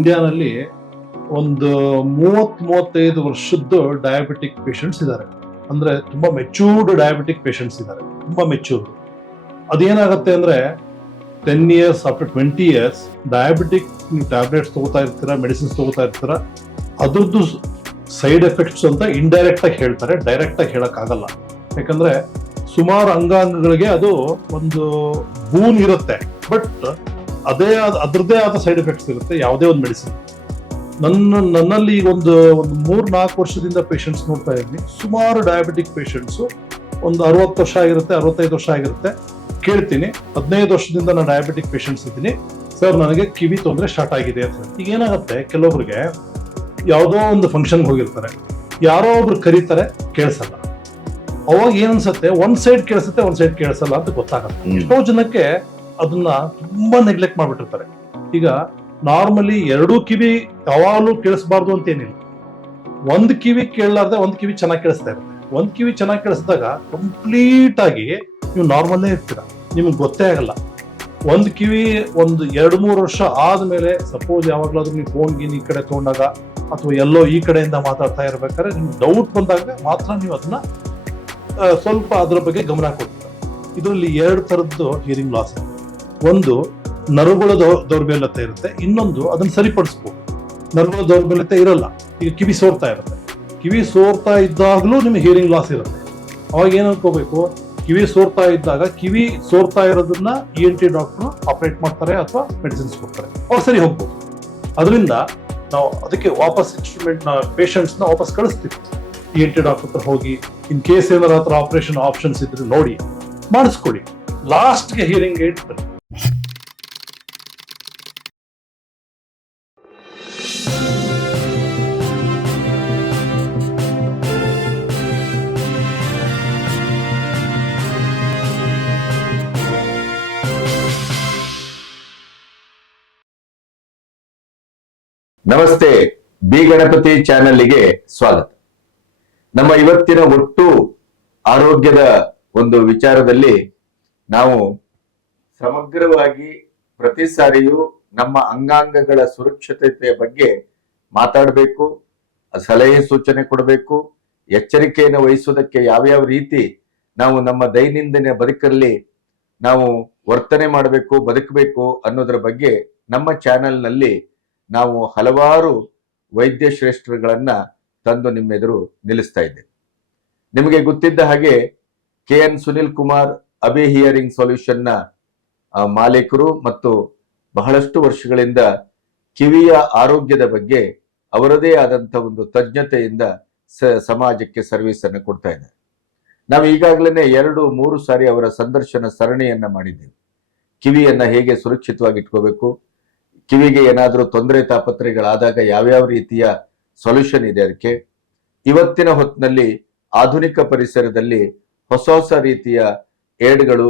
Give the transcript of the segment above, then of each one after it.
ಇಂಡಿಯಾನಲ್ಲಿ ಒಂದು ಮೂವತ್ ಮೂವತ್ತೈದು ವರ್ಷದ್ದು ಡಯಾಬಿಟಿಕ್ ಪೇಷಂಟ್ಸ್ ಇದ್ದಾರೆ. ಅಂದ್ರೆ ತುಂಬಾ ಮೆಚೂರ್ಡ್ ಡಯಾಬಿಟಿಕ್ ಪೇಷಂಟ್ಸ್ ಇದ್ದಾರೆ. ತುಂಬಾ ಮೆಚೂರ್ಡ್ ಅದೇನಾಗತ್ತೆ ಅಂದ್ರೆ ten years after twenty years diabetic tablets ತಗೋತಾ ಇರ್ತೀರಾ ಮೆಡಿಸಿನ್ಸ್ ತಗೋತಾ ಇರ್ತೀರಾ, ಅದ್ರದ್ದು ಸೈಡ್ ಎಫೆಕ್ಟ್ಸ್ ಅಂತ ಇಂಡೈರೆಕ್ಟ್ ಆಗಿ ಹೇಳ್ತಾರೆ ಡೈರೆಕ್ಟ್ ಆಗಿ ಹೇಳಕ್ ಆಗಲ್ಲ ಯಾಕಂದ್ರೆ ಸುಮಾರು ಅಂಗಾಂಗಗಳಿಗೆ ಅದು ಒಂದು ಬೂನ್ ಇರುತ್ತೆ. ಬಟ್ ಅದೇ ಅದರದೇ ಆದ ಸೈಡ್ ಎಫೆಕ್ಟ್ಸ್ ಇರುತ್ತೆ, ಯಾವುದೇ ಒಂದು ಮೆಡಿಸಿನ್ ನನ್ನ, ನನ್ನಲ್ಲಿ ಈಗ ಒಂದು ಒಂದು ಮೂರು ನಾಲ್ಕು ವರ್ಷದಿಂದ ಪೇಷಂಟ್ಸ್ ನೋಡ್ತಾ ಇದ್ದೀನಿ. ಸುಮಾರು ಡಯಾಬಿಟಿಕ್ ಪೇಷಂಟ್ಸು ಒಂದು ಅರವತ್ತು ವರ್ಷ ಆಗಿರುತ್ತೆ, ಅರವತ್ತೈದು ವರ್ಷ ಆಗಿರುತ್ತೆ. ಕೇಳ್ತೀನಿ, ಹದಿನೈದು ವರ್ಷದಿಂದ ನಾನು ಡಯಾಬಿಟಿಕ್ ಪೇಷಂಟ್ಸ್ ಇದ್ದೀನಿ. ಸರ್ ನನಗೆ ಕಿವಿ ತೊಂದರೆ ಸ್ಟಾರ್ಟ್ ಆಗಿದೆ ಅಂತ ಈಗ ಏನಾಗುತ್ತೆ, ಕೆಲವೊಬ್ರಿಗೆ ಯಾವುದೋ ಒಂದು ಫಂಕ್ಷನ್ಗೆ ಹೋಗಿರ್ತಾರೆ. ಯಾರೋ ಒಬ್ರು ಕರೀತಾರೆ, ಕೇಳಿಸಲ್ಲ. ಅವಾಗ ಏನ್ ಅನ್ಸುತ್ತೆ, ಒಂದ್ ಸೈಡ್ ಕೇಳಿಸುತ್ತೆ, ಒಂದ್ ಸೈಡ್ ಕೇಳಿಸಲ್ಲ ಅಂತ ಗೊತ್ತಾಗುತ್ತೆ. ಎಷ್ಟೋ ಜನಕ್ಕೆ ಅದನ್ನ ತುಂಬಾ ನೆಗ್ಲೆಕ್ಟ್ ಮಾಡ್ಬಿಟ್ಟಿರ್ತಾರೆ. ಈಗ ನಾರ್ಮಲಿ ಎರಡೂ ಕಿವಿ ಯಾವಾಗಲೂ ಕೇಳಿಸಬಾರ್ದು ಅಂತ ಏನಿಲ್ಲ. ಒಂದ್ ಕಿವಿ ಕೇಳಲಾರ್ದೆ ಒಂದ್ ಕಿವಿ ಚೆನ್ನಾಗಿ ಕೇಳಿಸ್ತಾ ಇರುತ್ತೆ. ಒಂದ್ ಕಿವಿ ಚೆನ್ನಾಗಿ ಕೇಳಿಸಿದಾಗ ಕಂಪ್ಲೀಟ್ ಆಗಿ ನೀವು ನಾರ್ಮಲ್ಲೇ ಇರ್ತೀರ. ನಿಮ್ಗೆ ಗೊತ್ತೇ ಆಗಲ್ಲ. ಒಂದ್ ಕಿವಿ ಒಂದು ಎರಡು ಮೂರು ವರ್ಷ ಆದ್ಮೇಲೆ ಸಪೋಸ್ ಯಾವಾಗ್ಲಾದ್ರೂ ನೀವು ಫೋನ್ ಗಿನ್ ಈ ಕಡೆ ತಗೊಂಡಾಗ ಅಥವಾ ಎಲ್ಲೋ ಈ ಕಡೆಯಿಂದ ಮಾತಾಡ್ತಾ ಇರ್ಬೇಕಾದ್ರೆ ನಿಮ್ಗೆ ಡೌಟ್ ಬಂದಾಗ ಮಾತ್ರ ನೀವು ಅದನ್ನ ಸ್ವಲ್ಪ ಅದ್ರ ಬಗ್ಗೆ ಗಮನ ಕೊಡ್ತೀರ. ಇದರಲ್ಲಿ ಎರಡು ತರದ್ದು ಹಿಯರಿಂಗ್ ಲಾಸ್ ಇದೆ ಒಂದು ನರಗಳ ದೌ- ದೌರ್ಬಲ್ಯತೆ ಇರುತ್ತೆ, ಇನ್ನೊಂದು ಅದನ್ನ ಸರಿಪಡಿಸ್ಬೋದು. ನರಗಳ ದೌರ್ಬಲ್ಯತೆ ಇರಲ್ಲ, ಈಗ ಕಿವಿ ಸೋರ್ತಾ ಇರುತ್ತೆ. ಕಿವಿ ಸೋರ್ತಾ ಇದ್ದಾಗಲೂ ನಿಮ್ಗೆ ಹಿಯರಿಂಗ್ ಲಾಸ್ ಇರುತ್ತೆ. ಅವಾಗ ಏನ್ ಅನ್ಕೋಬೇಕು? ಕಿವಿ ಸೋರ್ತಾ ಇದ್ದಾಗ ಕಿವಿ ಸೋರ್ತಾ ಇರೋದನ್ನ E N T doctor operate ಮಾಡ್ತಾರೆ ಅಥವಾ ಮೆಡಿಸಿನ್ಸ್ ಕೊಡ್ತಾರೆ. ಅವ್ರು ಸರಿ ಹೋಗ್ಬೋದು. ಅದರಿಂದ ನಾವು ಅದಕ್ಕೆ ವಾಪಸ್ ಇನ್ಸ್ಟ್ರೂಮೆಂಟ್ನ ಪೇಷಂಟ್ಸ್ನ ವಾಪಸ್ ಕಳಿಸ್ತೀವಿ. ಇ ಎನ್ ಟಿ ಡಾಕ್ಟರ್ ಹತ್ರ ಹೋಗಿ ಇನ್ ಕೇಸ್ ಏನಾರ ಹತ್ರ ಆಪರೇಷನ್ ಆಪ್ಷನ್ಸ್ ಇದ್ರೆ ನೋಡಿ ಮಾಡಿಸ್ಕೊಡಿ ಲಾಸ್ಟ್ಗೆ ಹಿಯರಿಂಗ್ ಏಟ್ ನಮಸ್ತೆ ಬಿ ಗಣಪತಿ ಚಾನೆಲ್ಗೆ ಸ್ವಾಗತ. ನಮ್ಮ ಇವತ್ತಿನ ಒಟ್ಟು ಆರೋಗ್ಯದ ಒಂದು ವಿಚಾರದಲ್ಲಿ ನಾವು ಸಮಗ್ರವಾಗಿ ಪ್ರತಿ ಸಾರಿಯೂ ನಮ್ಮ ಅಂಗಾಂಗಗಳ ಸುರಕ್ಷತೆಯ ಬಗ್ಗೆ ಮಾತಾಡಬೇಕು, ಸಲಹೆ ಸೂಚನೆ ಕೊಡಬೇಕು, ಎಚ್ಚರಿಕೆಯನ್ನು ವಹಿಸುವುದಕ್ಕೆ ಯಾವ್ಯಾವ ರೀತಿ ನಾವು ನಮ್ಮ ದೈನಂದಿನ ಬದುಕಲ್ಲಿ ನಾವು ವರ್ತನೆ ಮಾಡಬೇಕು, ಬದುಕಬೇಕು ಅನ್ನೋದರ ಬಗ್ಗೆ ನಮ್ಮ ಚಾನೆಲ್ನಲ್ಲಿ ನಾವು ಹಲವಾರು ವೈದ್ಯ ಶ್ರೇಷ್ಠರುಗಳನ್ನ ತಂದು ನಿಮ್ಮೆದುರು ನಿಲ್ಲಿಸ್ತಾ ಇದ್ದೆ ನಿಮಗೆ ಗೊತ್ತಿದ್ದ ಹಾಗೆ K N Sunil Kumar Abhi hearing ಸೊಲ್ಯೂಷನ್ನ ಮಾಲೀಕರು ಮತ್ತು ಬಹಳಷ್ಟು ವರ್ಷಗಳಿಂದ ಕಿವಿಯ ಆರೋಗ್ಯದ ಬಗ್ಗೆ ಅವರದೇ ಆದಂತ ಒಂದು ತಜ್ಞತೆಯಿಂದ ಸಮಾಜಕ್ಕೆ ಸರ್ವಿಸ್ ಅನ್ನು ಕೊಡ್ತಾ ಇದ್ದಾರೆ. ನಾವು ಈಗಾಗಲೇ ಎರಡು, ಮೂರು ಸಾರಿ ಅವರ ಸಂದರ್ಶನ, ಸರಣಿಯನ್ನ ಮಾಡಿದ್ದೇವೆ. ಕಿವಿಯನ್ನ ಹೇಗೆ ಸುರಕ್ಷಿತವಾಗಿ ಇಟ್ಕೋಬೇಕು ಕಿವಿಗೆ ಏನಾದರೂ ತೊಂದರೆ ತಾಪತ್ರೆಗಳಾದಾಗ ಯಾವ್ಯಾವ ರೀತಿಯ ಸೊಲ್ಯೂಷನ್ ಇದೆ ಅದಕ್ಕೆ? ಇವತ್ತಿನ ಹೊತ್ತಿನಲ್ಲಿ ಆಧುನಿಕ ಪರಿಸರದಲ್ಲಿ ಹೊಸ ಹೊಸ ರೀತಿಯ ಏಡ್ಗಳು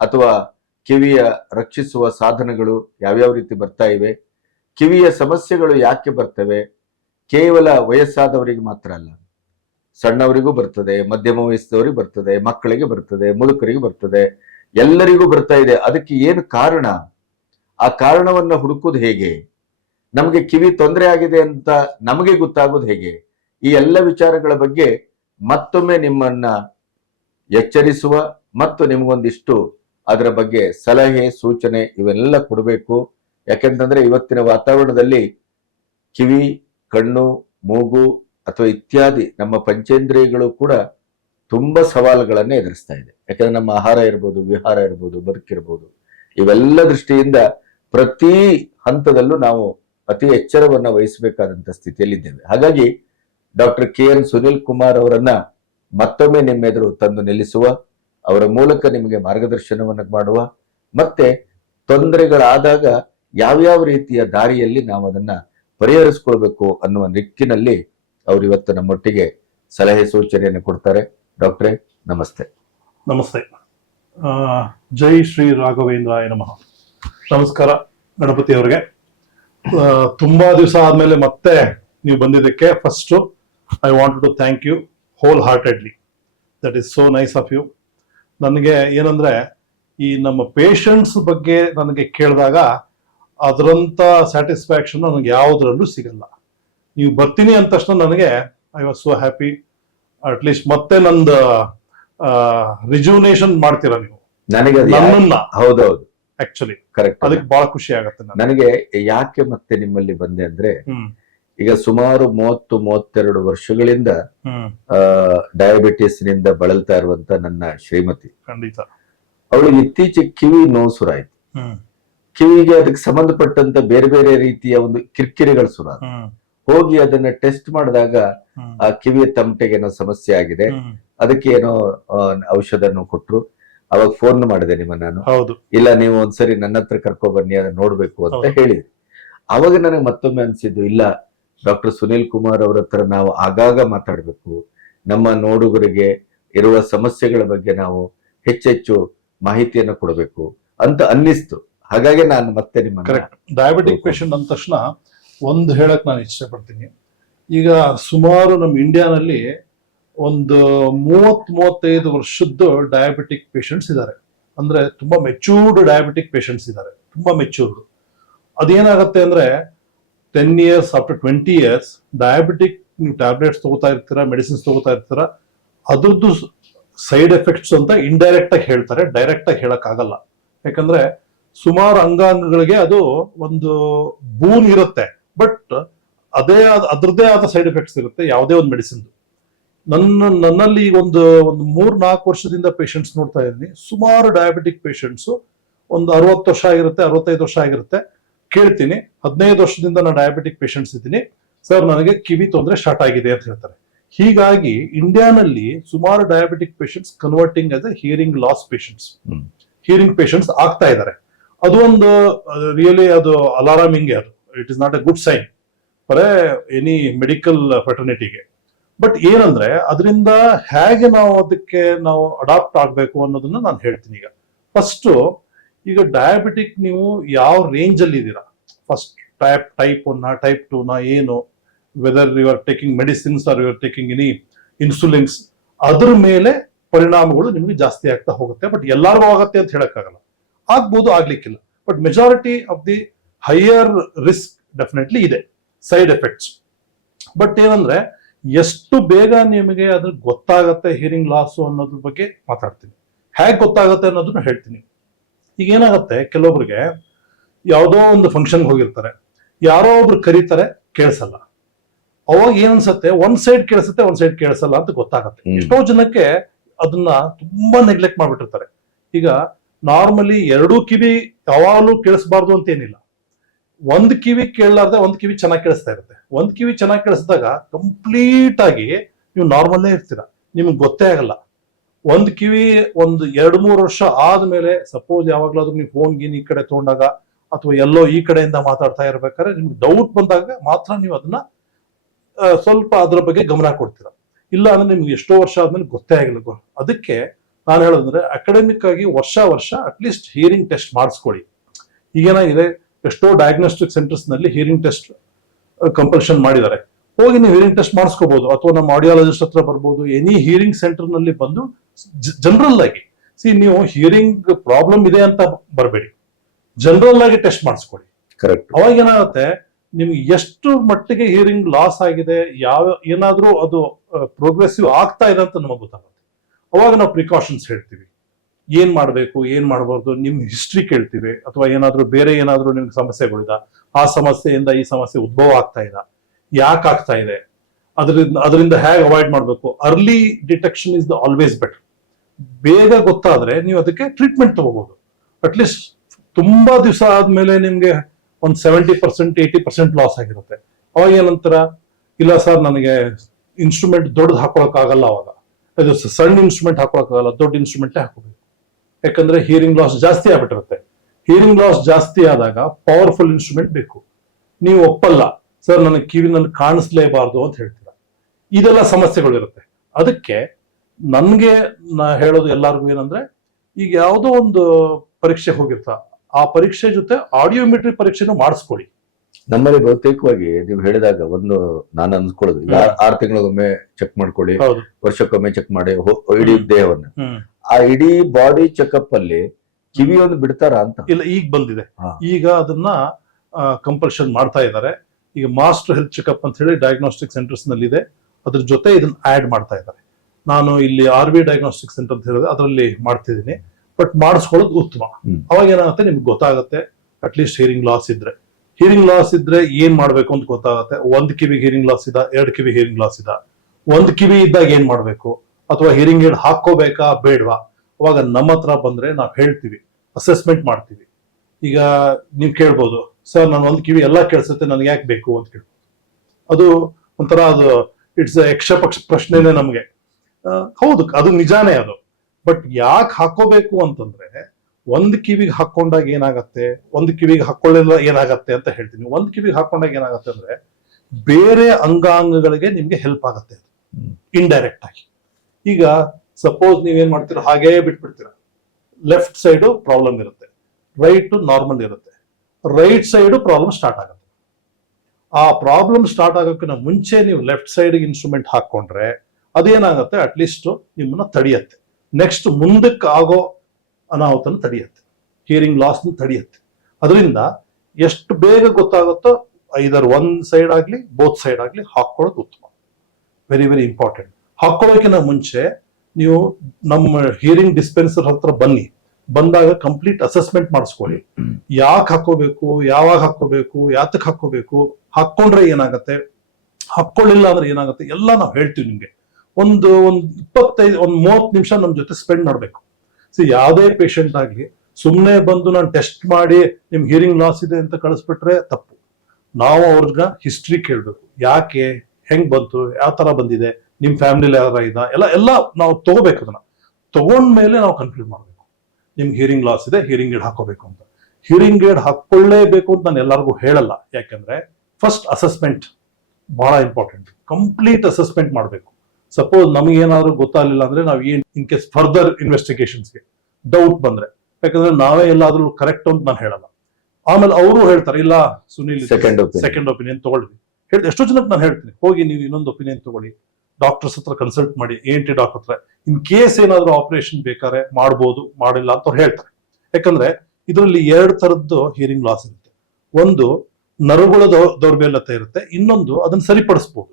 ಅಥವಾ ಕಿವಿಯ ರಕ್ಷಿಸುವ ಸಾಧನಗಳು ಯಾವ್ಯಾವ ರೀತಿ ಬರ್ತಾ ಇವೆ? ಕಿವಿಯ ಸಮಸ್ಯೆಗಳು ಯಾಕೆ ಬರ್ತವೆ? ಕೇವಲ ವಯಸ್ಸಾದವರಿಗೆ ಮಾತ್ರ ಅಲ್ಲ, ಸಣ್ಣವರಿಗೂ ಬರ್ತದೆ, ಮಧ್ಯಮ ವಯಸ್ಸದವರಿಗೆ ಬರ್ತದೆ, ಮಕ್ಕಳಿಗೆ ಬರ್ತದೆ ಮುದುಕರಿಗೆ ಬರ್ತದೆ, ಎಲ್ಲರಿಗೂ ಬರ್ತಾ ಇದೆ. ಅದಕ್ಕೆ ಏನು ಕಾರಣ? ಆ ಕಾರಣವನ್ನು ಹುಡುಕುವುದು ಹೇಗೆ? ನಮಗೆ ಕಿವಿ ತೊಂದರೆ ಆಗಿದೆ ಅಂತ ನಮಗೆ ಗೊತ್ತಾಗೋದು ಹೇಗೆ? ಈ ಎಲ್ಲ ವಿಚಾರಗಳ ಬಗ್ಗೆ ಮತ್ತೊಮ್ಮೆ ನಿಮ್ಮನ್ನ ಎಚ್ಚರಿಸುವ ಮತ್ತು ನಿಮಗೊಂದಿಷ್ಟು ಅದರ ಬಗ್ಗೆ ಸಲಹೆ, ಸೂಚನೆ ಇವೆಲ್ಲ ಕೊಡಬೇಕು. ಯಾಕೆಂತಂದ್ರೆ ಇವತ್ತಿನ ವಾತಾವರಣದಲ್ಲಿ ಕಿವಿ, ಕಣ್ಣು, ಮೂಗು ಅಥವಾ ಇತ್ಯಾದಿ ನಮ್ಮ ಪಂಚೇಂದ್ರಿಯಗಳು ಕೂಡ ತುಂಬಾ ಸವಾಲುಗಳನ್ನ ಎದುರಿಸ್ತಾ ಇದೆ. ಯಾಕಂದ್ರೆ ನಮ್ಮ ಆಹಾರ ಇರ್ಬೋದು, ವಿಹಾರ ಇರ್ಬೋದು ಬದುಕಿರ್ಬೋದು ಇವೆಲ್ಲ ದೃಷ್ಟಿಯಿಂದ ಪ್ರತಿ ಹಂತದಲ್ಲೂ ನಾವು ಅತಿ ಎಚ್ಚರವನ್ನ ವಹಿಸಬೇಕಾದಂತ ಸ್ಥಿತಿಯಲ್ಲಿದ್ದೇವೆ. ಹಾಗಾಗಿ doctor K N Sunil Kumar ಅವರನ್ನ ಮತ್ತೊಮ್ಮೆ ನಿಮ್ಮೆದುರು ತಂದು ನಿಲ್ಲಿಸುವ ಅವರ ಮೂಲಕ ನಿಮಗೆ ಮಾರ್ಗದರ್ಶನವನ್ನು ಮಾಡುವ. ಮತ್ತೆ ತೊಂದರೆಗಳಾದಾಗ ಯಾವ್ಯಾವ ರೀತಿಯ ದಾರಿಯಲ್ಲಿ ನಾವು ಅದನ್ನ ಪರಿಹರಿಸ್ಕೊಳ್ಬೇಕು ಅನ್ನುವ ನಿಟ್ಟಿನಲ್ಲಿ ಅವರು ಇವತ್ತು ನಮ್ಮೊಟ್ಟಿಗೆ ಸಲಹೆ ಸೂಚನೆಯನ್ನು ಕೊಡ್ತಾರೆ. ಡಾಕ್ಟ್ರೇ, ನಮಸ್ತೆ. ನಮಸ್ತೆ. ಜೈ ಶ್ರೀ ರಾಘವೇಂದ್ರಾಯ ನಮಃ. ನಮಸ್ಕಾರ ಗಣಪತಿ ಅವರಿಗೆ. ತುಂಬಾ ದಿವಸ ಆದ್ಮೇಲೆ ಮತ್ತೆ ನೀವು ಬಂದಿದ್ದಕ್ಕೆ first I want to thank you whole heartedly that is so nice of you ನನಗೆ ಏನಂದ್ರೆ ಈ ನಮ್ಮ ಪೇಷಂಟ್ಸ್ ಬಗ್ಗೆ ನನಗೆ ಕೇಳಿದಾಗ ಅದರಂತ ಸ್ಯಾಟಿಸ್ಫ್ಯಾಕ್ಷನ್ ನನಗೆ ಯಾವುದರಲ್ಲೂ ಸಿಗಲ್ಲ. ನೀವು ಬರ್ತೀನಿ ಅಂದ ತಕ್ಷಣ ನನಗೆ I was so happy at least ಮತ್ತೆ ನಂದು ರಿಜುನೇಷನ್ ಮಾಡ್ತೀರಾ ನೀವು? ನನಗೆ ನನ್ನನ್ನ. ಹೌದೌದು. ಆಕ್ಚುಲಿ ಕರೆಕ್ಟ್ ಅದಕ್ಕೆ ಬಹಳ ಖುಷಿ ಆಗುತ್ತೆ ನನಗೆ. ಯಾಕೆ ಮತ್ತೆ ನಿಮ್ಮಲ್ಲಿ ಬಂದೆ ಅಂದ್ರೆ ಈಗ ಸುಮಾರು ಮೂವತ್ತು ಮೂವತ್ತೆರಡು ವರ್ಷಗಳಿಂದ ಡಯಾಬಿಟಿಸ್ನಿಂದ ಬಳಲ್ತಾ ಇರುವಂತ ನನ್ನ ಶ್ರೀಮತಿ. ಅವಳಿಗೆ ಇತ್ತೀಚೆಗೆ ಕಿವಿ ನೋವು ಸುರಾಯ್ತು. ಕಿವಿಗೆ ಅದಕ್ಕೆ ಸಂಬಂಧಪಟ್ಟಂತ ಬೇರೆ ಬೇರೆ ರೀತಿಯ ಒಂದು ಕಿರ್ಕಿರಿಗಳು ಸುರ ಹೋಗಿ ಅದನ್ನ ಟೆಸ್ಟ್ ಮಾಡಿದಾಗ ಆ ಕಿವಿಯ ತಮಟೆಗೆ ಏನೋ ಸಮಸ್ಯೆ ಆಗಿದೆ. ಅದಕ್ಕೆ ಏನೋ ಔಷಧ ಔಷಧನ ಕೊಟ್ರು. ಅವಾಗ ಫೋನ್ ಮಾಡಿದೆ ನಿಮ್ಮ ನಾನು. ಹೌದು. ಇಲ್ಲ ನೀವು ಒಂದ್ಸರಿ ನನ್ನ ಹತ್ರ ಕರ್ಕೊ ಬನ್ನಿ ಅದನ್ನ ನೋಡ್ಬೇಕು ಅಂತ ಹೇಳಿದ್ರು. ಹೇಳಿದೆ ಅವಾಗ ನನಗೆ ಮತ್ತೊಮ್ಮೆ ಅನ್ಸಿದ್ದು ಇಲ್ಲ ಡಾಕ್ಟರ್ ಸುನೀಲ್ ಕುಮಾರ್ ಅವರ ಹತ್ರ ನಾವು ಆಗಾಗ ಮಾತಾಡಬೇಕು. ನಮ್ಮ ನೋಡುಗರಿಗೆ ಇರುವ ಸಮಸ್ಯೆಗಳ ಬಗ್ಗೆ ನಾವು ಹೆಚ್ಚೆಚ್ಚು ಮಾಹಿತಿಯನ್ನು ಕೊಡಬೇಕು ಅಂತ ಅನ್ನಿಸ್ತು. ಹಾಗಾಗಿ ನಾನು ಮತ್ತೆ ನಿಮ್ಮ ಡಯಾಬಿಟಿಕ್. ಪೇಷಂಟ್ ಅಂದ ತಕ್ಷಣ ಒಂದು ಹೇಳಕ್ ನಾನು ಇಷ್ಟಪಡ್ತೀನಿ ಈಗ ಸುಮಾರು ನಮ್ಮ ಇಂಡಿಯಾನಲ್ಲಿ ಒಂದು ಮೂವತ್ ಮೂವತ್ತೈದು ವರ್ಷದ್ದು ಡಯಾಬಿಟಿಕ್ ಪೇಷಂಟ್ಸ್ ಇದ್ದಾರೆ. ಅಂದ್ರೆ ತುಂಬಾ ಮೆಚೂರ್ಡ್ ಡಯಾಬಿಟಿಕ್ ಪೇಷಂಟ್ಸ್ ಇದ್ದಾರೆ. ತುಂಬಾ ಮೆಚೂರ್ಡ್ ಅದೇನಾಗತ್ತೆ ಅಂದ್ರೆ ten years after twenty years diabetic ನೀವು ಟ್ಯಾಬ್ಲೆಟ್ಸ್ ತಗೋತಾ ಇರ್ತೀರಾ ಮೆಡಿಸಿನ್ಸ್ ತಗೋತಾ ಇರ್ತೀರಾ, ಅದ್ರದ್ದು ಸೈಡ್ ಎಫೆಕ್ಟ್ಸ್ ಅಂತ ಇಂಡೈರೆಕ್ಟ್ ಆಗಿ ಹೇಳ್ತಾರೆ ಡೈರೆಕ್ಟ್ ಆಗಿ ಹೇಳಕ್ ಆಗಲ್ಲ ಯಾಕಂದ್ರೆ ಸುಮಾರು ಅಂಗಾಂಗಗಳಿಗೆ ಅದು ಒಂದು ಬೂನ್ ಇರುತ್ತೆ ಬಟ್ ಅದೇ ಅದರದೇ ಆದ ಸೈಡ್ ಎಫೆಕ್ಟ್ಸ್ ಇರುತ್ತೆ, ಯಾವುದೇ ಒಂದು ಮೆಡಿಸಿನ್ ನನ್ನ, ನನ್ನಲ್ಲಿ ಒಂದು ಒಂದು ಮೂರ್, ನಾಲ್ಕು ವರ್ಷದಿಂದ ಪೇಷಂಟ್ಸ್ ನೋಡ್ತಾ ಇದ್ದೀನಿ. ಸುಮಾರು ಡಯಾಬಿಟಿಕ್ ಪೇಷಂಟ್ಸ್ ಒಂದು ಅರವತ್ತು ವರ್ಷ ಆಗಿರುತ್ತೆ, ಅರವತ್ತೈದು ವರ್ಷ ಆಗಿರುತ್ತೆ. ಕೇಳ್ತೀನಿ. ಹದಿನೈದು ವರ್ಷದಿಂದ ನಾನು ಡಯಾಬಿಟಿಕ್ ಪೇಷಂಟ್ಸ್ ಇದ್ದೀನಿ. ಸರ್ ನನಗೆ ಕಿವಿ ತೊಂದರೆ ಸ್ಟಾರ್ಟ್ ಆಗಿದೆ ಅಂತ ಹೇಳ್ತಾರೆ. ಹೀಗಾಗಿ ಇಂಡಿಯಾನಲ್ಲಿ ಸುಮಾರು diabetic patients converting as a hearing loss patients hearing patients ಆಗ್ತಾ ಇದ್ದಾರೆ. ಅದು ಒಂದು ರಿಯಲಿ ಅದು ಅಲಾರಾಮಿಂಗ್ ಅದು. It is not a good sign for any medical ಫೆಟರ್ನಿಟಿಗೆ but ಏನಂದ್ರೆ ಅದರಿಂದ ಹೇಗೆ ನಾವು ಅದಕ್ಕೆ ನಾವು ಅಡಾಪ್ಟ್ ಆಗಬೇಕು ಅನ್ನೋದನ್ನ ನಾನು ಹೇಳ್ತೀನಿ ಈಗ. ಫಸ್ಟ್ ಈಗ ಡಯಾಬಿಟಿಕ್ ನೀವು ಯಾವ ರೇಂಜ್ ಅಲ್ಲಿ ಇದ್ದೀರಾ? First type type one type two ನಾ, ಏನು? Whether you are taking medicines are you are taking any insulins ಅದ್ರ ಮೇಲೆ ಪರಿಣಾಮಗಳು ನಿಮಗೆ ಜಾಸ್ತಿ ಆಗ್ತಾ ಹೋಗುತ್ತೆ. ಬಟ್ ಎಲ್ಲರಿಗೂ ಆಗತ್ತೆ ಅಂತ ಹೇಳಕ್ಕಾಗಲ್ಲ. ಆಗ್ಬೋದು, ಆಗ್ಲಿಕ್ಕಿಲ್ಲ. But majority of the higher risk definitely ಇದೆ. ಸೈಡ್ ಎಫೆಕ್ಟ್ಸ್ ಬಟ್ ಏನಂದ್ರೆ, ಎಷ್ಟು ಬೇಗ ನಿಮಗೆ ಅದ್ರ ಗೊತ್ತಾಗತ್ತೆ ಹಿಯರಿಂಗ್ ಲಾಸು ಅನ್ನೋದ್ರ ಬಗ್ಗೆ ಮಾತಾಡ್ತೀನಿ. ಹೇಗೆ ಗೊತ್ತಾಗತ್ತೆ ಅನ್ನೋದನ್ನ ಹೇಳ್ತೀನಿ. ಈಗ ಏನಾಗುತ್ತೆ? ಕೆಲವೊಬ್ರಿಗೆ ಯಾವುದೋ ಒಂದು ಫಂಕ್ಷನ್ಗೆ ಹೋಗಿರ್ತಾರೆ. ಯಾರೋ ಒಬ್ರು ಕರೀತಾರೆ ಕೇಳಿಸಲ್ಲ. ಅವಾಗ ಏನ್ ಅನ್ಸತ್ತೆ ಒಂದ್ ಸೈಡ್ ಕೇಳಿಸುತ್ತೆ ಒಂದ್ ಸೈಡ್ ಕೇಳಿಸಲ್ಲ ಅಂತ ಗೊತ್ತಾಗತ್ತೆ. ಎಷ್ಟೋ ಜನಕ್ಕೆ ಅದನ್ನ ತುಂಬಾ ನೆಗ್ಲೆಕ್ಟ್ ಮಾಡ್ಬಿಟ್ಟಿರ್ತಾರೆ. ಈಗ ನಾರ್ಮಲಿ ಎರಡೂ ಕಿವಿ ಯಾವಾಗಲೂ ಕೇಳಿಸಬಾರ್ದು ಅಂತ ಏನಿಲ್ಲ. ಒಂದ್ ಕಿವಿ ಕೇಳಲಾರ್ದೆ ಒಂದ್ ಕಿವಿ ಚೆನ್ನಾಗಿ ಕೇಳಿಸ್ತಾ ಇರುತ್ತೆ. ಒಂದ್ ಕಿವಿ ಚೆನ್ನಾಗಿ ಕೇಳಿಸಿದಾಗ ಕಂಪ್ಲೀಟ್ ಆಗಿ ನೀವು ನಾರ್ಮಲ್ಲೇ ಇರ್ತೀರಾ. ನಿಮ್ಗೆ ಗೊತ್ತೇ ಆಗಲ್ಲ. ಒಂದ್ ಕಿವಿ ಒಂದು ಎರಡು ಮೂರು ವರ್ಷ ಆದ್ಮೇಲೆ ಸಪೋಸ್ ಯಾವಾಗ್ಲಾದ್ರೂ ನೀವು ಫೋನ್ ಗೀನ್ ಈ ಕಡೆ ತಗೊಂಡಾಗ ಅಥವಾ ಎಲ್ಲೋ ಈ ಕಡೆಯಿಂದ ಮಾತಾಡ್ತಾ ಇರ್ಬೇಕಾದ್ರೆ ನಿಮ್ಗೆ ಡೌಟ್ ಬಂದಾಗ ಮಾತ್ರ ನೀವು ಅದನ್ನ ಸ್ವಲ್ಪ ಅದ್ರ ಬಗ್ಗೆ ಗಮನ ಕೊಡ್ತೀರ. ಇಲ್ಲ ಅಂದ್ರೆ ನಿಮ್ಗೆ ಎಷ್ಟೋ ವರ್ಷ ಆದ್ಮೇಲೆ ಗೊತ್ತೇ ಆಗಿಲ್ಲ ಅದಕ್ಕೆ ನಾನು ಹೇಳೋದಂದ್ರೆ ಅಕಾಡೆಮಿಕ್ ಆಗಿ ವರ್ಷ ವರ್ಷ ಅಟ್ಲೀಸ್ಟ್ ಹಿಯರಿಂಗ್ ಟೆಸ್ಟ್ ಮಾಡಿಸ್ಕೊಳ್ಳಿ. ಈಗೇನಾಗಿದೆ ಎಷ್ಟೋ ಡಯಾಗ್ನೋಸ್ಟಿಕ್ ಸೆಂಟರ್ಸ್ನಲ್ಲಿ ಹಿಯರಿಂಗ್ ಟೆಸ್ಟ್ ಕಂಪಲ್ಷನ್ ಮಾಡಿದ್ದಾರೆ. ಹೋಗಿ ನೀವು ಹಿಯರಿಂಗ್ ಟೆಸ್ಟ್ ಮಾಡಿಸ್ಕೋಬಹುದು ಅಥವಾ ನಮ್ಮ ಆಡಿಯಾಲಜಿಸ್ಟ್ ಹತ್ರ ಬರ್ಬೋದು ಎನಿ ಹಿಯರಿಂಗ್ ಸೆಂಟರ್ನಲ್ಲಿ ಬಂದು ಜನರಲ್ ಆಗಿ. ಸಿ ನೀವು ಹಿಯರಿಂಗ್ ಪ್ರಾಬ್ಲಮ್ ಇದೆ ಅಂತ ಬರಬೇಡಿ. ಜನರಲ್ ಆಗಿ ಟೆಸ್ಟ್ ಮಾಡಿಸ್ಕೊಳ್ಳಿ ಕರೆಕ್ಟ್ ಅವಾಗ ಏನಾಗುತ್ತೆ? ನಿಮ್ಗೆ ಎಷ್ಟು ಮಟ್ಟಿಗೆ ಹಿಯರಿಂಗ್ ಲಾಸ್ ಆಗಿದೆ ಯಾವ ಏನಾದ್ರೂ ಅದು ಪ್ರೋಗ್ರೆಸಿವ್ ಆಗ್ತಾ ಇದೆ ಅಂತ ನಮಗೆ ಗೊತ್ತಾಗುತ್ತೆ. ಅವಾಗ ನಾವು ಪ್ರಿಕಾಷನ್ಸ್ ಹೇಳ್ತೀವಿ. ಏನ್ ಮಾಡಬೇಕು ಏನ್ ಮಾಡಬಾರ್ದು ನಿಮ್ ಹಿಸ್ಟ್ರಿ ಕೇಳ್ತೀವಿ. ಅಥವಾ ಏನಾದ್ರೂ ಬೇರೆ ಏನಾದ್ರೂ ನಿಮ್ಗೆ ಸಮಸ್ಯೆಗಳಿದ ಆ ಸಮಸ್ಯೆಯಿಂದ ಈ ಸಮಸ್ಯೆ ಉದ್ಭವ ಆಗ್ತಾ ಇದೆ. ಯಾಕೆ ಆಗ್ತಾ ಇದೆ? ಅದರಿಂದ ಅದರಿಂದ ಹೇಗೆ ಅವಾಯ್ಡ್ ಮಾಡಬೇಕು? Early detection is the always better ಬೇಗ ಗೊತ್ತಾದ್ರೆ ನೀವು ಅದಕ್ಕೆ ಟ್ರೀಟ್ಮೆಂಟ್ ತಗೋಬಹುದು ಅಟ್ಲೀಸ್ಟ್ ತುಂಬಾ ದಿವಸ ಆದ್ಮೇಲೆ ನಿಮ್ಗೆ ಒಂದು seventy percent eighty percent loss ಆಗಿರುತ್ತೆ. ಅವಾಗ ಏನಂತರ? ಇಲ್ಲ ಸರ್, ನನಗೆ ಇನ್ಸ್ಟ್ರೂಮೆಂಟ್ ದೊಡ್ಡದು ಹಾಕೊಳಕ್ ಆಗಲ್ಲ ಅವಾಗ. ಅದು ಸಣ್ಣ ಇನ್ಸ್ಟ್ರೂಮೆಂಟ್ ಹಾಕೊಳಕ್ ಆಗಲ್ಲ ದೊಡ್ಡ ಇನ್ಸ್ಟ್ರೂಮೆಂಟೇ ಹಾಕೋಬೇಕು. ಯಾಕಂದ್ರೆ ಹಿಯರಿಂಗ್ ಲಾಸ್ ಜಾಸ್ತಿ ಆಗ್ಬಿಟ್ಟಿರುತ್ತೆ. ಹಿಯರಿಂಗ್ ಲಾಸ್ ಜಾಸ್ತಿ ಆದಾಗ ಪವರ್ಫುಲ್ ಇನ್ಸ್ಟ್ರೂಮೆಂಟ್ ಬೇಕು. ನೀವು ಒಪ್ಪಲ್ಲ. ಸರ್ ನನ್ನ ಕಿವಿನಲ್ಲಿ ಕಾಣಿಸ್ಲೇಬಾರ್ದು ಅಂತ ಹೇಳ್ತೀರಾ. ಇದೆಲ್ಲ ಸಮಸ್ಯೆಗಳು ಇರುತ್ತೆ ಅದಕ್ಕೆ ನನ್ಗೆ ನಾ ಹೇಳೋದು ಎಲ್ಲಾರ್ಗು ಏನಂದ್ರೆ ಈಗ ಯಾವುದೋ ಒಂದು ಪರೀಕ್ಷೆ ಹೋಗಿರ್ತಾ ಆ ಪರೀಕ್ಷೆ ಜೊತೆ ಆಡಿಯೋಮೆಟ್ರಿ ಪರೀಕ್ಷೆನೂ ಮಾಡಿಸ್ಕೊಳ್ಳಿ. ನಮ್ಮಲ್ಲಿ ಬಹುತೇಕವಾಗಿ ನೀವು ಹೇಳಿದಾಗ ಒಂದು ನಾನು ಅನ್ಸ್ಕೊಳ್ಳೋದು ಈಗ. ಆರು ತಿಂಗಳಿಗೊಮ್ಮೆ ಚೆಕ್ ಮಾಡ್ಕೊಳ್ಳಿ ವರ್ಷಕ್ಕೊಮ್ಮೆ ಚೆಕ್ ಮಾಡಿ ಇಡೀ ದೇಹವನ್ನು. ಆ ಇಡೀ ಬಾಡಿ ಚೆಕಪ್ ಅಲ್ಲಿ ಕಿವಿ ಒಂದು ಬಿಡ್ತಾರ ಅಂತ? ಇಲ್ಲ ಈಗ ಬಂದಿದೆ. ಈಗ ಅದನ್ನ ಕಂಪಲ್ಷನ್ ಮಾಡ್ತಾ ಇದ್ದಾರೆ. ಈಗ ಮಾಸ್ಟರ್ ಹೆಲ್ತ್ ಚೆಕಪ್ ಅಂತ ಹೇಳಿ ಡಯಾಗ್ನೋಸ್ಟಿಕ್ ಸೆಂಟರ್ಸ್ನಲ್ಲಿ ಇದೆ ಅದ್ರ ಜೊತೆ ಇದನ್ನ ಆಡ್ ಮಾಡ್ತಾ ಇದ್ದಾರೆ. ನಾನು ಇಲ್ಲಿ ಆರ್ ಬಿ ಡಯಾಗ್ನೋಸ್ಟಿಕ್ ಸೆಂಟರ್ ಅಂತ ಹೇಳಿದ್ರೆ ಅದರಲ್ಲಿ ಮಾಡ್ತಿದ್ದೀನಿ. ಬಟ್ ಮಾಡಿಸ್ಕೊಳ್ಳೋದು ಉತ್ತಮ. ಅವಾಗ ಏನಾಗುತ್ತೆ ನಿಮ್ಗೆ ಗೊತ್ತಾಗುತ್ತೆ. ಅಟ್ಲೀಸ್ಟ್ ಹಿಯರಿಂಗ್ ಲಾಸ್ ಇದ್ರೆ. ಹಿಯರಿಂಗ್ ಲಾಸ್ ಇದ್ರೆ ಏನ್ ಮಾಡ್ಬೇಕು ಅಂತ ಗೊತ್ತಾಗುತ್ತೆ. ಒಂದ್ ಕಿವಿ ಹಿಯರಿಂಗ್ ಲಾಸ್ ಇದ ಎರಡ್ ಕಿವಿ ಹಿಯರಿಂಗ್ ಲಾಸ್ ಇದ. ಒಂದ್ ಕಿವಿ ಇದ್ದಾಗ ಏನ್ ಮಾಡ್ಬೇಕು? ಅಥವಾ ಹಿಯರಿಂಗ್ ಏಡ್ ಹಾಕೋಬೇಕಾ ಬೇಡವಾ? ಅವಾಗ ನಮ್ಮ ಹತ್ರ ಬಂದ್ರೆ ನಾವ್ ಹೇಳ್ತೀವಿ ಅಸೆಸ್ಮೆಂಟ್ ಮಾಡ್ತೀವಿ. ಈಗ ನೀವು ಕೇಳ್ಬೋದು, ಸರ್, ನಾನು ಒಂದು ಕಿವಿ ಎಲ್ಲ ಕೇಳಿಸುತ್ತೆ, ನನಗೆ ಯಾಕೆ ಬೇಕು? ಅಂತ ಕೇಳಿ ಅದು ಒಂಥರ ಅದು ಇಟ್ಸ್ ಯಕ್ಷ ಪಕ್ಷ ಪ್ರಶ್ನೆನೇ ನಮಗೆ. ಹೌದು, ಅದು ನಿಜಾನೇ ಅದು. ಬಟ್ ಯಾಕೆ ಹಾಕೋಬೇಕು ಅಂತಂದ್ರೆ, ಒಂದು ಕಿವಿಗೆ ಹಾಕೊಂಡಾಗ ಏನಾಗತ್ತೆ, ಒಂದು ಕಿವಿಗೆ ಹಾಕೊಳ್ಳಿಲ್ಲ ಏನಾಗತ್ತೆ ಅಂತ ಹೇಳ್ತೀನಿ. ಒಂದ್ ಕಿವಿಗೆ ಹಾಕೊಂಡಾಗ ಏನಾಗತ್ತೆ ಅಂದ್ರೆ, ಬೇರೆ ಅಂಗಾಂಗಗಳಿಗೆ ನಿಮ್ಗೆ ಹೆಲ್ಪ್ ಆಗತ್ತೆ. ಇಂಡೈರೆಕ್ಟ್ ಆಗಿ. ಈಗ ಸಪೋಸ್ ನೀವೇನ್ ಮಾಡ್ತೀರಾ, ಹಾಗೇ ಬಿಟ್ಬಿಡ್ತೀರಾ. ಲೆಫ್ಟ್ ಸೈಡು ಪ್ರಾಬ್ಲಮ್ ಇರುತ್ತೆ. ರೈಟ್ ನಾರ್ಮಲ್ ಇರುತ್ತೆ. ರೈಟ್ ಸೈಡ್ ಪ್ರಾಬ್ಲಮ್ ಸ್ಟಾರ್ಟ್ ಆಗುತ್ತೆ. ಆ ಪ್ರಾಬ್ಲಮ್ ಸ್ಟಾರ್ಟ್ ಆಗೋಕ್ಕಿಂತ ಮುಂಚೆ ನೀವು ಲೆಫ್ಟ್ ಸೈಡ್ಗೆ ಇನ್ಸ್ಟ್ರೂಮೆಂಟ್ ಹಾಕೊಂಡ್ರೆ ಅದೇನಾಗುತ್ತೆ? ಅಟ್ಲೀಸ್ಟ್ ನಿಮ್ಮನ್ನ ತಡೆಯತ್ತೆ. ನೆಕ್ಸ್ಟ್ ಮುಂದಕ್ಕೆ ಆಗೋ ಅನಾಹುತನ ತಡೆಯುತ್ತೆ. ಹಿಯರಿಂಗ್ ಲಾಸ್ನ ತಡೆಯುತ್ತೆ. ಅದರಿಂದ ಎಷ್ಟು ಬೇಗ ಗೊತ್ತಾಗುತ್ತೋ ಐದರ್ ಒಂದ್ ಸೈಡ್ ಆಗಲಿ ಬೋತ್ ಸೈಡ್ ಆಗಲಿ ಹಾಕೊಳ್ಳೋದು ಉತ್ತಮ. ವೆರಿ ವೆರಿ ಇಂಪಾರ್ಟೆಂಟ್ ಹಾಕೊಳ್ಳೋಕ್ಕಿಂತ ಮುಂಚೆ ನೀವು ನಮ್ಮ ಹಿಯರಿಂಗ್ ಡಿಸ್ಪೆನ್ಸರ್ ಹತ್ರ ಬನ್ನಿ. ಬಂದಾಗ ಕಂಪ್ಲೀಟ್ ಅಸೆಸ್ಮೆಂಟ್ ಮಾಡಿಸ್ಕೊಳ್ಳಿ. ಯಾಕೆ ಹಾಕೋಬೇಕು ಯಾವಾಗ ಹಾಕೋಬೇಕು ಯಾತಕ್ಕೆ ಹಾಕೋಬೇಕು ಹಾಕೊಂಡ್ರೆ ಏನಾಗತ್ತೆ ಹಾಕೊಳ್ಳಿಲ್ಲ ಅಂದ್ರೆ ಏನಾಗುತ್ತೆ, ಎಲ್ಲ ನಾವು ಹೇಳ್ತೀವಿ ನಿಮ್ಗೆ. ಒಂದು ಒಂದು ಇಪ್ಪತ್ತೈದು, ಒಂದು ಮೂವತ್ತು ನಿಮಿಷ ನಮ್ಮ ಜೊತೆ ಸ್ಪೆಂಡ್ ಮಾಡಬೇಕು. ಸೊ ಯಾವುದೇ ಪೇಷಂಟ್ ಆಗಲಿ ಸುಮ್ಮನೆ ಬಂದು ನಾನು ಟೆಸ್ಟ್ ಮಾಡಿ ನಿಮ್ಗೆ ಹಿಯರಿಂಗ್ ಲಾಸ್ ಇದೆ ಅಂತ ಕಳಿಸ್ಬಿಟ್ರೆ ತಪ್ಪು. ನಾವು ಅವ್ರಿಗ ಹಿಸ್ಟ್ರಿ ಕೇಳಬೇಕು. ಯಾಕೆ, ಹೆಂಗ್ ಬಂತು, ಯಾವ ತರ ಬಂದಿದೆ, ನಿಮ್ ಫ್ಯಾಮಿಲಿ ಯಾರ ಇದ, ಎಲ್ಲ ಎಲ್ಲ ನಾವು ತಗೋಬೇಕು ಅದನ್ನ. ತಗೊಂಡ್ಮೇಲೆ ನಾವು ಕನ್ಕ್ಲೂಡ್ ಮಾಡಬೇಕು. ನಿಮ್ಗೆ ಹಿಯರಿಂಗ್ ಲಾಸ್ ಇದೆ ಹಿಯರಿಂಗ್ ಏಡ್ ಹಾಕೋಬೇಕು ಅಂತ. ಹಿಯರಿಂಗ್ ಏಡ್ ಹಾಕೊಳ್ಳೇಬೇಕು ಅಂತ ನಾನು ಎಲ್ಲರಿಗೂ ಹೇಳಲ್ಲ. ಯಾಕಂದ್ರೆ ಫಸ್ಟ್ ಅಸೆಸ್ಮೆಂಟ್ ಬಹಳ ಇಂಪಾರ್ಟೆಂಟ್ ಕಂಪ್ಲೀಟ್ ಅಸೆಸ್ಮೆಂಟ್ ಮಾಡಬೇಕು. ಸಪೋಸ್ ನಮಗೇನಾದ್ರೂ ಗೊತ್ತಾಗಲಿಲ್ಲ ಅಂದ್ರೆ ನಾವು ಏನ್ ಇನ್ ಕೇಸ್ ಫರ್ದರ್ ಇನ್ವೆಸ್ಟಿಗೇಷನ್ಸ್ಗೆ ಡೌಟ್ ಬಂದ್ರೆ. ಯಾಕಂದ್ರೆ ನಾವೇ ಎಲ್ಲಾದ್ರೂ ಕರೆಕ್ಟ್ ಅಂತ ನಾನು ಹೇಳಲ್ಲ. ಆಮೇಲೆ ಅವರು ಹೇಳ್ತಾರೆ ಇಲ್ಲ ಸುನೀಲ್. ಸೆಕೆಂಡ್ ಒಪಿನಿಯನ್ ತಗೊಳ್ಳಿ. ಹೇಳ್ದೆ ಎಷ್ಟೋ ಜನಕ್ಕೆ ನಾನು ಹೇಳ್ತೀನಿ ಹೋಗಿ ನೀವು ಇನ್ನೊಂದು ಒಪಿನಿಯನ್ ತಗೊಳ್ಳಿ. ಡಾಕ್ಟರ್ಸ್ ಹತ್ರ ಕನ್ಸಲ್ಟ್ ಮಾಡಿ ಎನ್ ಟಿ ಡಾಕ್ಟರ್ ಹತ್ರ ಇನ್ ಕೇಸ್ ಏನಾದ್ರೂ ಆಪರೇಷನ್ ಬೇಕಾದ್ರೆ ಮಾಡ್ಬೋದು, ಮಾಡಿಲ್ಲ ಅಂತ ಅವ್ರು ಹೇಳ್ತಾರೆ. ಯಾಕಂದ್ರೆ ಇದರಲ್ಲಿ ಎರಡು ತರದ್ದು ಹಿಯರಿಂಗ್ ಲಾಸ್ ಇರುತ್ತೆ. ಒಂದು ನರಗಳ ದೌರ್ಬಲ್ಯತೆ ಇರುತ್ತೆ, ಇನ್ನೊಂದು ಅದನ್ನ ಸರಿಪಡಿಸ್ಬೋದು.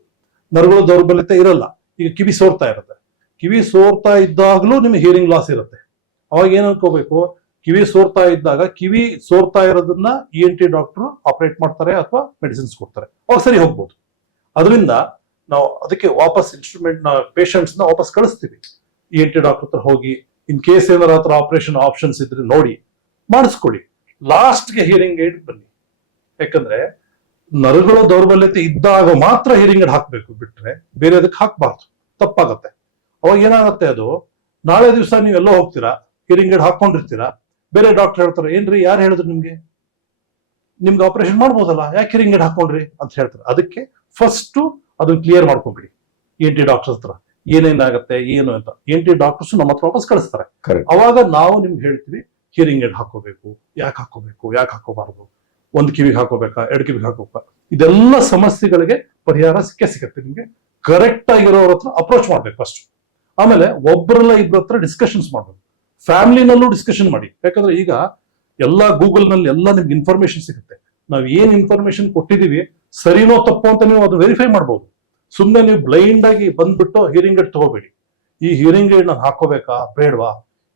ನರಗಳ ದೌರ್ಬಲ್ಯತೆ ಇರಲ್ಲ, ಈಗ ಕಿವಿ ಸೋರ್ತಾ ಇರುತ್ತೆ. ಕಿವಿ ಸೋರ್ತಾ ಇದ್ದಾಗಲೂ ನಿಮ್ಗೆ ಹಿಯರಿಂಗ್ ಲಾಸ್ ಇರುತ್ತೆ. ಅವಾಗ ಏನ್ ಅನ್ಕೋಬೇಕು? ಕಿವಿ ಸೋರ್ತಾ ಇದ್ದಾಗ ಕಿವಿ ಸೋರ್ತಾ ಇರೋದನ್ನ E N T doctor operate ಮಾಡ್ತಾರೆ ಅಥವಾ ಮೆಡಿಸಿನ್ಸ್ ಕೊಡ್ತಾರೆ. ಅವಾಗ ಸರಿ ಹೋಗ್ಬೋದು. ಅದರಿಂದ ನಾವು ಅದಕ್ಕೆ ವಾಪಸ್ ಇನ್ಸ್ಟ್ರೂಮೆಂಟ್ನ ಪೇಷಂಟ್ಸ್ನ ವಾಪಸ್ ಕಳಿಸ್ತೀವಿ. ಇ ಎನ್ ಟಿ ಡಾಕ್ಟರ್ ಹತ್ರ ಹೋಗಿ ಇನ್ ಕೇಸ್ ಏನಾರ ಹತ್ರ ಆಪರೇಷನ್ ಆಪ್ಷನ್ಸ್ ಇದ್ರೆ ನೋಡಿ, ಮಾಡಿಸ್ಕೊಳ್ಳಿ. ಲಾಸ್ಟ್ಗೆ ಹಿಯರಿಂಗ್ ಏಡ್ ಬನ್ನಿ. ಯಾಕಂದ್ರೆ ನರಗಳ ದೌರ್ಬಲ್ಯತೆ ಇದ್ದಾಗ ಮಾತ್ರ ಹಿಯರಿಂಗ್ ಏಡ್ ಹಾಕ್ಬೇಕು ಬಿಟ್ರೆ ಬೇರೆ ಅದಕ್ಕೆ ಹಾಕ್ಬಾರ್ದು. ತಪ್ಪಾಗತ್ತೆ. ಅವಾಗ ಏನಾಗುತ್ತೆ ಅದು? ನಾಳೆ ದಿವಸ ನೀವೆಲ್ಲೋ ಹೋಗ್ತೀರಾ ಹಿಯರಿಂಗ್ ಏಡ್ ಹಾಕೊಂಡಿರ್ತೀರಾ ಬೇರೆ ಡಾಕ್ಟರ್ ಹೇಳ್ತಾರೆ, ಏನ್ರಿ, ಯಾರು ಹೇಳಿದ್ರು ನಿಮ್ಗೆ? ನಿಮ್ಗೆ ಆಪರೇಷನ್ ಮಾಡ್ಬೋದಲ್ಲ, ಯಾಕೆ ಹಿಯರಿಂಗ್ ಏಡ್ ಹಾಕೊಂಡ್ರಿ ಅಂತ ಹೇಳ್ತಾರೆ. ಅದಕ್ಕೆ ಫಸ್ಟ್ ಅದನ್ನ ಕ್ಲಿಯರ್ ಮಾಡ್ಕೊಬಿಡಿ. ಎನ್ ಟಿ ಡಾಕ್ಟರ್ ಹತ್ರ. ಏನೇನಾಗುತ್ತೆ ಏನು ಅಂತ. ಎನ್ ಟಿ ಡಾಕ್ಟರ್ಸ್ ನಮ್ಮ ಹತ್ರ ವಾಪಸ್ ಕಳಿಸ್ತಾರೆ. ಅವಾಗ ನಾವು ನಿಮ್ಗೆ ಹೇಳ್ತೀವಿ ಹಿಯರಿಂಗ್ ಏಡ್ ಹಾಕೋಬೇಕು ಯಾಕೆ ಹಾಕೋಬೇಕು ಯಾಕೆ ಹಾಕೋಬಾರ್ದು ಒಂದು ಕಿವಿಗೆ ಹಾಕೋಬೇಕಾ ಎರಡು ಕಿವಿಗೆ ಹಾಕೋಬೇಕಾ ಇದೆಲ್ಲ ಸಮಸ್ಯೆಗಳಿಗೆ ಪರಿಹಾರ ಸಿಕ್ಕೇ ಸಿಗತ್ತೆ ನಿಮ್ಗೆ. ಕರೆಕ್ಟ್ ಆಗಿರೋರ ಹತ್ರ ಅಪ್ರೋಚ್ ಮಾಡ್ಬೇಕು ಫಸ್ಟ್ ಆಮೇಲೆ ಒಬ್ಬರಲ್ಲ ಇಬ್ಬರ ಹತ್ರ ಡಿಸ್ಕಷನ್ಸ್ ಮಾಡಬೇಕು. ಫ್ಯಾಮಿಲಿನಲ್ಲೂ ಡಿಸ್ಕಷನ್ ಮಾಡಿ. ಯಾಕಂದ್ರೆ ಈಗ ಎಲ್ಲ ಗೂಗಲ್ನಲ್ಲಿ ಎಲ್ಲ ನಿಮ್ಗೆ ಇನ್ಫಾರ್ಮೇಶನ್ ಸಿಗುತ್ತೆ. ನಾವು ಏನ್ ಇನ್ಫಾರ್ಮೇಶನ್ ಕೊಟ್ಟಿದೀವಿ ಸರಿನೋ ತಪ್ಪು ಅಂತ ನೀವು ಅದು ವೆರಿಫೈ ಮಾಡ್ಬೋದು. ಸುಮ್ಮನೆ ನೀವು ಬ್ಲೈಂಡ್ ಆಗಿ ಬಂದ್ಬಿಟ್ಟು ಹಿಯರಿಂಗ್ ಏಡ್ ತಗೋಬೇಡಿ. ಈ ಹಿಯರಿಂಗ್ ಏಡ್ ನಾನು ಹಾಕೋಬೇಕಾ? ಬೇಡವಾ?